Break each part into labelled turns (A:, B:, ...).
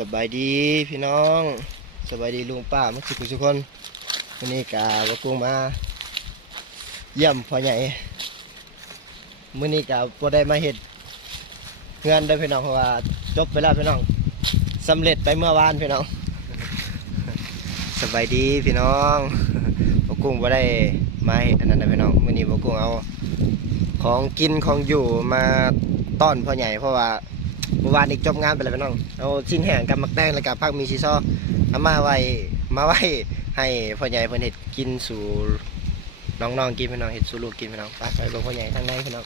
A: สบายดีพี่น้องสบายดีลุงป้ามาสุขทุกคนวันนี้กาบกุ้งมาเยี่ยมพ่อใหญ่มื้อนี้กาบ่ได้มาเฮ็ดเงินเด้พี่น้องเพราะว่าจบไปแล้วพี่น้องสำเร็จไปเมื่อวานพี่น้องสบายดีพี่น้องบกุ้งบ่ได้มาเฮ็ดอันนั้นนะพี่น้องมื้อนี้บกุ้งเอา ของกินของอยู่มาต้อนพ่อใหญ่เพราะว่า มื่อวานนี้จบงานไปแล้วพี่น้องเอาชิ้นแห้งกับมักแตงแล้วกับผักมีชีซอเอามาไว้มาไว้ให้พ่อใหญ่เพิ่นเฮ็ดกินสู่น้องๆกินพี่น้องเฮ็ดสู่ลูกกินพี่น้องไปไปเบิ่งพ่อใหญ่ทางในพี่น้อง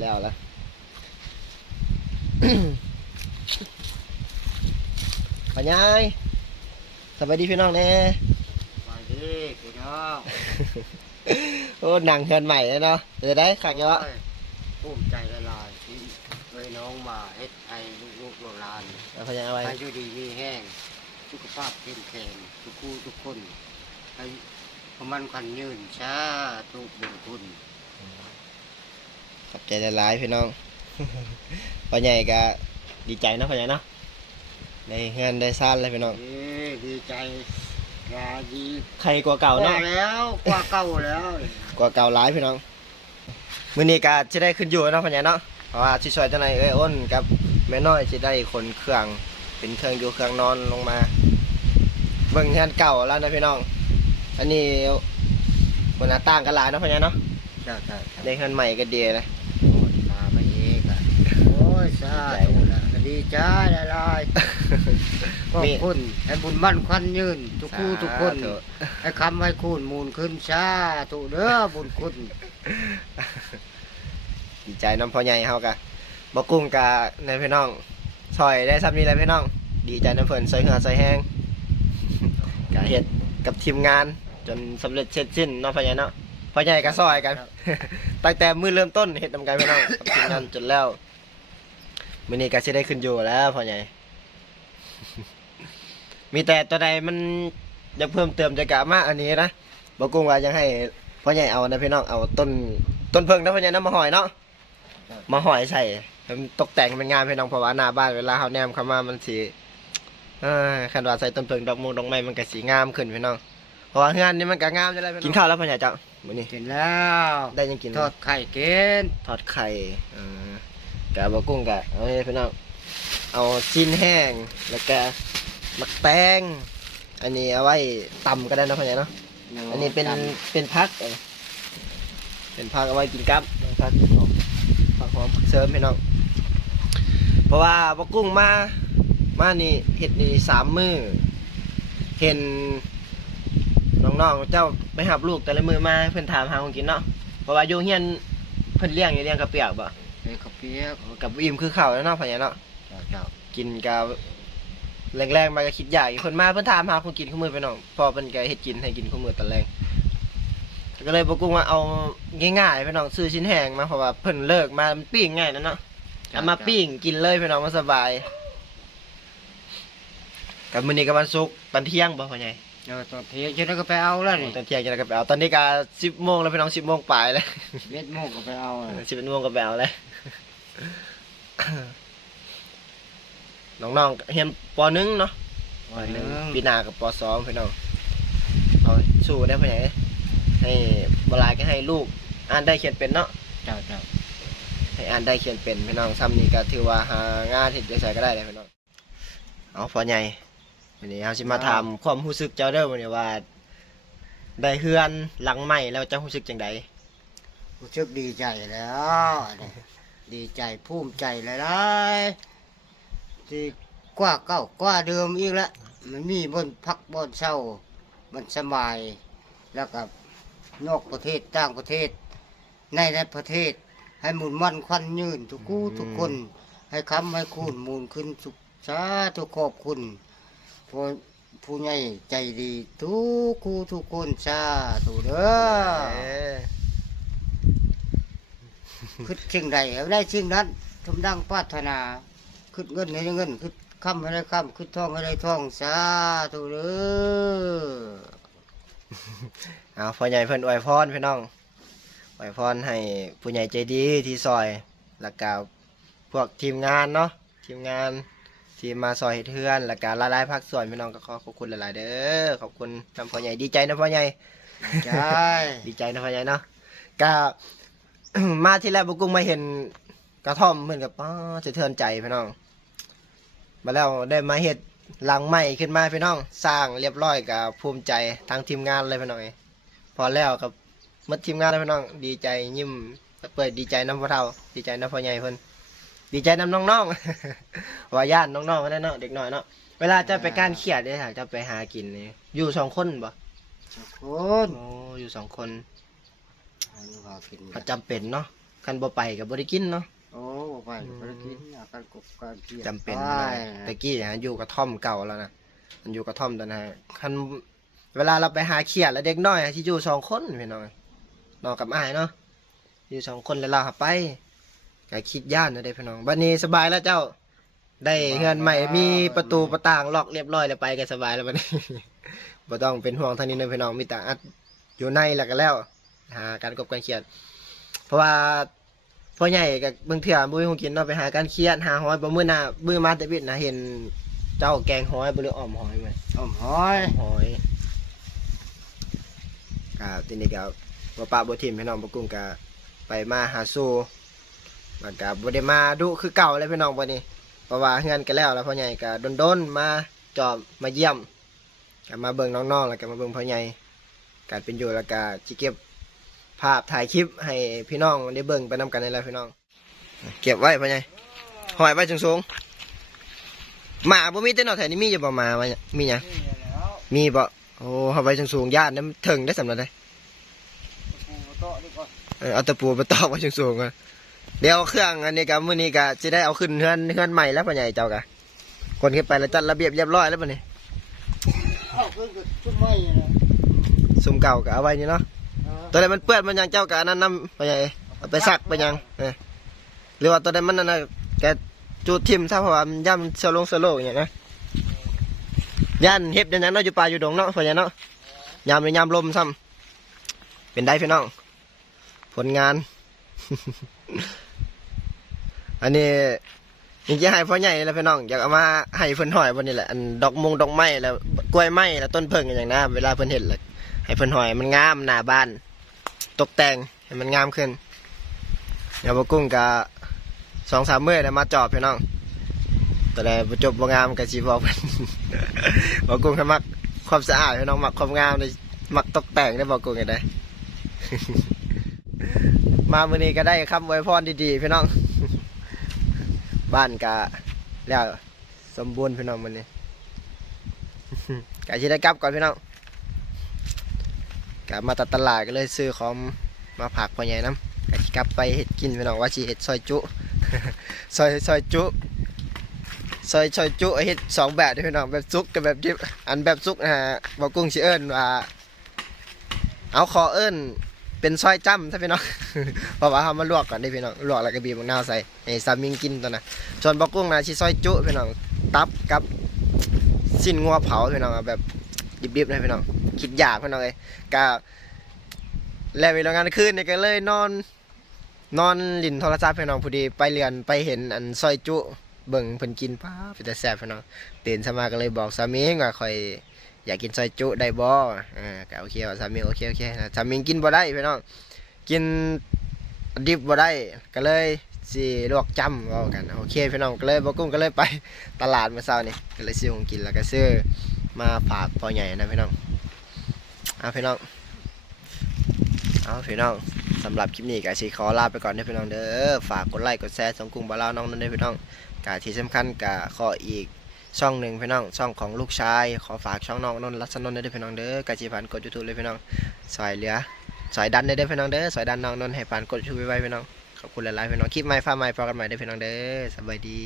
A: แล้วละพ่อใหญ่สวัสดีพี่น้องแน่
B: สวัสดีพี่น้อง
A: โอ้หนังเฮือนใหม่เลยเนาะเดี๋ยวได้ขักเยอะ
B: โยภูมิใจละลายที่เคยน้องมาเฮ็ดไอ้ลูกๆโบราณ
A: เอาพยายามเอาไว้
B: อายุดีมีแห้งสุขภาพเข้มแข็งทุกคู่ทุกคนให้ประมันคันยืนช้าทุกบุญคุณ
A: ขอบใจหลายๆพี่น้องพ่อใหญ่ก็ดีใจเนาะพ่อใหญ่เนาะได้เฮือนได้ซ่านเลยพี่น้อง
B: เอ้ดีใจ กาดี
A: ใครกว่าเก่า
B: ว่า
A: เนาะ
B: แล้วกว่าเก่าแล้ว
A: กว่าเก่าหลายพี่น้องมื้อนี้ก็จะได้ขึ้นอยู่เนาะพ่อใหญ่เนาะเพราะว่าสิช่วยเจ้านายเอ้ยอ้นกับแม่น้อยสิได้ขนเครื่องเป็นเครื่องอยู่เครื่องนอนลงมา เบิ่งเฮือนเก่าแล้วนะพี่น้อง อันนี้มันหน้าต่างกันหลายเนาะพ่อใหญ่เนาะ
B: ใช่ใช่
A: ได้เฮือนใหม่ก็ดีนะ
B: โอ้ยตาไปเองอะโอ้ยสาธุนะดีใจละลาย ขอบคุณให้บุญมั่นควันยืน ทุกคู่ทุกคน
A: สาธุ
B: ให้คำให้คุณมูลขึ้นชาตุเด้อบุญคุณ
A: ดีใจน้ำพ่อใหญ่เฮากะบ่กุ้งกะในพี่น้องซอยได้ซ้ำนี้แหล้วพี่น้อง ดีใจน้ำเพิ่นซอยเหือซอยแห้งกะเฮ็ดกับทีมงาน จนสำเร็จเสร็จสิ้นเนาะพ่อใหญ่เนาะพ่อใหญ่ก็ซอยกันตั้งแต่มื้อเริ่มต้นเฮ็ดนำกันพี่น้องกับทีมงานจนแล้วมื้อนี้ก็สิได้ขึ้นอยู่แล้วพ่อใหญ่ มีแต่ตัวใดมันอยากเพิ่มเติมจะกะมาอันนี้นะบ่กุ้งว่ายังให้พ่อใหญ่เอานะพี่น้องเอาต้นต้นเพิ่งนะพ่อใหญ่นะมาหอยเนาะมาหอยใส่ให้มันตกแต่งเป็นงานพี่น้องเพราะว่าหน้าบ้านเวลาเขาแนมเข้ามามันสีเออคันว่าใส่ต้นเพิงดอกมงดอกไม้มันก็สีงามขึ้นพี่น้องเพราะว่างานนี้มันก็งามจะได้กินข้าวแล้วพ่อใหญ่เจ้ามื้อนี้
B: กินแล้ว
A: ได้ยังกิน
B: ทอดไข่กิน
A: ทอดไข่เออกะบะกุ้งกะเอาให้พี่น้อง เอาชิ้นแห้ง แล้วก็มักแป้ง อันนี้เอาไว้ตำก็ได้นะพ่อใหญ่เนาะ อันนี้เป็นเป็นพักเออเป็นพักเอาไว้กินกับพักหอมผักหอมผักเสริมพี่น้อง เพราะว่าบกุ้งมา มานี่เห็ดนี่สามมือเห็นน้องๆ เจ้าไปหับลูกแต่ละมือมาเพิ่นถามหาของกินเนาะ เพราะว่าอยู่เฮียนเพิ่นเลี้ยงอยู่เลี้ยงกับเปียกบ่
B: เป็นข้าวเปียก
A: กับอิ่มคือข้าวแล้วเนาะพ่อใหญ่เนาะ
B: เจ้าเจ้า
A: กินกับแรงๆมาก็คิดอยากอีกคนมาเพิ่นถามหาของกินคู่มือไปน้องพอเพิ่นก็เฮ็ดกินให้กินคู่มือตอนแรงก็เลยบอกกุ้งว่าเอาง่ายๆไปน้องซื้อชิ้นแห้งมาเพราะว่าเพิ่นเลิกมามันปิ้งง่ายนะเนาะเอามาปิ้งกินเลยพี่น้องมันสบายกับมื้อนี้ก็วันศุกร์ตอนเที่ยงบ่พ่อใหญ่
B: เดี๋ยวตอนเที่ยงฉันก็ไปเอาแล้วนี่
A: ตอนเที่ยงจะได้ก็ไปเอาตอนนี้ก็10โมงแล้วพี่น้อง10โมงปลายแล้ว
B: เม็ดโมงก็ไปเอาแล้ว
A: 11โมงก็ไปเอาแล้ว น้องๆเรียนป .1 เนาะ
B: วันหนึง
A: ปีหน้ากับปสองพี่น้องเอาสู้ได้พ่อใหญ่ให้บลายก็ให้ลูก อ่านได้เขียนเป็นเนาะ
B: เจ้าเจ้า
A: ให้อ่านได้เขียนเป็นพี่น้องซ้ำนี้ก็ถือว่าหางานที่จะใส่ก็ได้เลยพี่น้องเอาพ่อใหญ่วันนี้เราสิมาถามความรู้สึกเจ้าเด้อวันนี้ว่า ได้เฮือนหลังใหม่แล้วเจ้ารู้สึกจังได
B: รู้สึกดีใจแล้วนี่ดีใจภูมิใจหลายๆ ที่กว่าเก่ากว่าเดิมอีกแล้วมันมีบนพักบนเศร้า มันสบายแล้วก็นอกประเทศต่างประเทศ ในในประเทศ ให้หมุนมันควันยืนทุกคู่ทุกคน ให้คำให้คุณมูลขึ้นสุขสาธุขอบคุณผู้ผู้ใหญ่ใจดีทุกคู่ทุกคนสาธุเด้อ
A: เออ
B: คิดสิ่งใดให้ได้สิ่งนั้นทำดังปรารถนา คิดเงินให้ได้เงินคิดคำให้ได้คำคิดทองให้ได้ทองสาธุเด้อ
A: เอาพ่อใหญ่เพิ่นอวยพรพี่น้องอวยพรให้ผู้ใหญ่ใจดีที่ซอยแล้วก็พวกทีมงานเนาะทีมงานที่มาซอยเฮ็ดเทือนแล้วก็หลายๆภาคส่วนพี่น้องก็ขอขอบคุณหลายๆเด้อขอบคุณนำพ่อใหญ่ดีใจนะพ่อใหญ่
B: ใช่
A: ดีใจนะพ่อใหญ่เนาะก็มาที่แรกบุกุ้งมาเห็นกระท่อมเหมือนกับป้าจะเทือนใจพี่น้อง มาแล้วได้มาเห็ดหลังใหม่ขึ้นมาพี่น้อง สร้างเรียบร้อยกับภูมิใจทั้งทีมงานเลยพี่น้องเอ้ยพอแล้วกับหมัดทีมงานเลยพี่น้องดีใจยิ้มเปิดดีใจน้ำพ่อเท่าดีใจน้ำพ่อใหญ่เพิ่นดีใจน้ำน้องๆว่าญาติน้องๆก็ได้เนาะเด็กน้อยเนาะเวลาจะไปการเขียดเนี่ยจะไปหากินนี่อยู่สองคนบ่
B: คน
A: โอ้อยู่สองคน
B: อันนี้พากิน
A: ก็จำเป็นเนาะคันบ่ไปก็บ่ได้กินเนาะ
B: โอ้ไปไปกินอาการกบการเกลียด
A: จำเป็น
B: ไป
A: นะตะกี้ฮะอยู่กระท่อมเก่าแล้วนะมันอยู่กระท่อมตอนนั้นฮะคันเวลาเราไปหาเขียดแล้วเด็กน้อยฮะที่อยู่สองคนพี่น้องนอนกับอ้ายเนาะอยู่สองคนแล้วเราหาไปก็คิดย่านนะเด้พี่น้องบัดนี้สบายแล้วเจ้า ได้เฮือนใหม่มีประตูประต่างล็อกเรียบร้อยแล้วไปก็สบายแล้วบัดนี้บ่ต้องเป็นห่วงทางนี้นะพี่น้องมีแต่อัดอยู่ในแล้วก็แล้วหาการกบการเขียด เพราะว่า พ่อใหญ่กับเบิ่งเถื่อบุ้ยคงกินเนาะไปหาการเขียดหาหอยบ่มื้อหน้ามื้อมาแต่บิดนะเห็น เจ้าแกงหอยบ่หรืออ้อมหอยไหม
B: อ้อมหอย
A: หอยกับทีนี้ก็บ่ปะบ่ทิมพี่น้องบ่กุ้งก็ไปมาหาสู่มันก็บ่ได้มาดุคือเก่าเลยพี่น้องบัดนี้เพราะว่าเฮือนกันแล้วแล้วพ่อใหญ่ก็ดนๆมาจอบมาเยี่ยมก็มาเบิ่งน้องๆแล้วก็มาเบิ่งพ่อใหญ่การเป็นอยู่แล้วก็สิเก็บ ภาพถ่ายคลิปให้พี่น้องได้เบิ่งไปนํกันนี่แหละพี่น้อง เก็บไว้พ่อใหญ่หอยไว้สูงๆหมาบ่มีแต่เนอแถวนี้มีอยู่บ่หมาว่าเนี่ยมีหยัง
B: นี่แล้ว
A: มีบ่โอ้เอาไว้สูงๆญาตินั้นถึงได้สำเร็จเลย
B: ปูโต๊ะนี่ก่อน
A: เออเอาตะปูไปตอกไว้สูงๆก่อนเดี๋ยวเครื่องอันนี้ก็มื้อนี้ก็สิได้เอาขึ้นเฮือนเฮือนใหม่แล้วพ่อใหญ่เจ้าก็คนขึ้นไปแล้วจัดระเบียบเรียบร้อยแล้วบัดนี้
B: เข้าขึ้นกับชุ่มไม้นะ
A: ซุมเก่าก็เอาไว้นี่เนาะ
B: เออ
A: ตัวใดมันเปื้อนมันยังเจ้าก็อันนั้นนำพ่อใหญ่เอาไปซักไปยังเออหรือว่าตัวใดมันนั่นน่ะแกจูดทิ่มซะเพราะว่ามันย่ำเซโลงเซโลอย่างเงี้ยนะย่านเฮ็บเดี๋ยวนั้นเนาะอยู่ป่าอยู่ดงเนาะพ่อใหญ่เนาะยามเลยยามลมซ้ำเป็นได้พี่น้อง ผลงาน อันนี้จริงๆให้พ่อใหญ่แล้วพี่น้อง อยากเอามาให้เพิ่นหอยวันนี้แหละอันดอกมงดอกไม้แล้วกล้วยไม้แล้วต้นเพิ่งอย่างนั้นเวลาเพิ่นเห็นเลยให้เพิ่นหอยมันงามหน้าบ้าน ตกแต่งให้มันงามขึ้น เดี๋ยวบกุ้งกับสองสามเมื้อแล้วมาจอบพี่น้องตอนแรกจบบ่งามก็สิบอกเพิ่นบกุ้งให้มักความสะอาดพี่น้องมักความงามเลยมักตกแต่งได้บกุ้งก็ได้ มาเมื้อนี้ก็ได้คำอวยพรดีๆพี่น้อง บ้านกะแล้วสมบูรณ์พี่น้องมื้อนี้กะสิได้กลับก่อนพี่น้อง กะมาตัดตลาดก็เลยซื้อของมาผักพ่อใหญ่น้ำกะสิกลับไปเฮ็ดกินพี่น้องว่าสิเฮ็ดซอยจุ ซอยซอยจุซอยซอยจุเฮ็ดสองแบบเด้อพี่น้องแบบซุกกับแบบดิบอันแบบซุกนะฮะบ่กุ้งสิเอิ้นว่าเอาขอเอิ้นเป็นซอยจ้ำถ้าพี่น้องเพราะว่าเขามาลวกก่อนได้พี่น้องลวกแล้วก็บีบมะนาวใส่ให้ซามิงกินตัวน่ะส่วนบอกกุ้งนะชิซอยจุพี่น้องตับกับสิ้นงัวเผาพี่น้องเอาแบบ ดิบๆนะพี่น้องคิดอยากพี่น้องเลยก็แล้วเวลางานคืนเนี่ยก็เลยนอน นอนลินโทรศัพท์พี่น้องพอดีไปเรียนไปเห็นอันซอยจุเบิ่งเพิ่นกินป้าบเป็นแต่แซ่บพี่น้องตื่นสมาก็เลยบอกสามีว่าคอยอยากกินซอยจุได้บ่อ่าก็โอเคว่าสามีโอเคโอเคนะสามีกินบ่ได้พี่น้องกินดิบบ่ได้ก็เลยสิลวกจำว่ากันโอเคพี่น้องก็เลยบ่กุ้งก็เลยไปตลาดเมื่อเช้านี่ก็เลยซื้อของกินแล้วก็ซื้อ มาฝากพ่อใหญ่นะพี่น้องเอาพี่น้องเอาพี่น้องสำหรับคลิปนี้ก็สิขอลาไปก่อนเด้อพี่น้องเด้อฝากกดไลค์กดแชร์สองกุ้งบาวลาน้องนั่นเด้อพี่น้องกาที่สำคัญก็ขออีกช่องหนึ่งพี่น้องช่องของลูกชาย ขอฝากช่องน้องนนรัศนนท์เด้อพี่น้องเด้อกาจิพันกด YouTube เลยพี่น้องสายเหลือสายดันด้เด้อพี่น้องเด้อสายดันน้องนนให้ปานกดชูไว้ไว้พี่น้องขอบคุณหลายๆพี่น้องคลิปใหม่ฟ้าใหม่พอกันใหม่เด้อพี่น้องเด้อสบายดี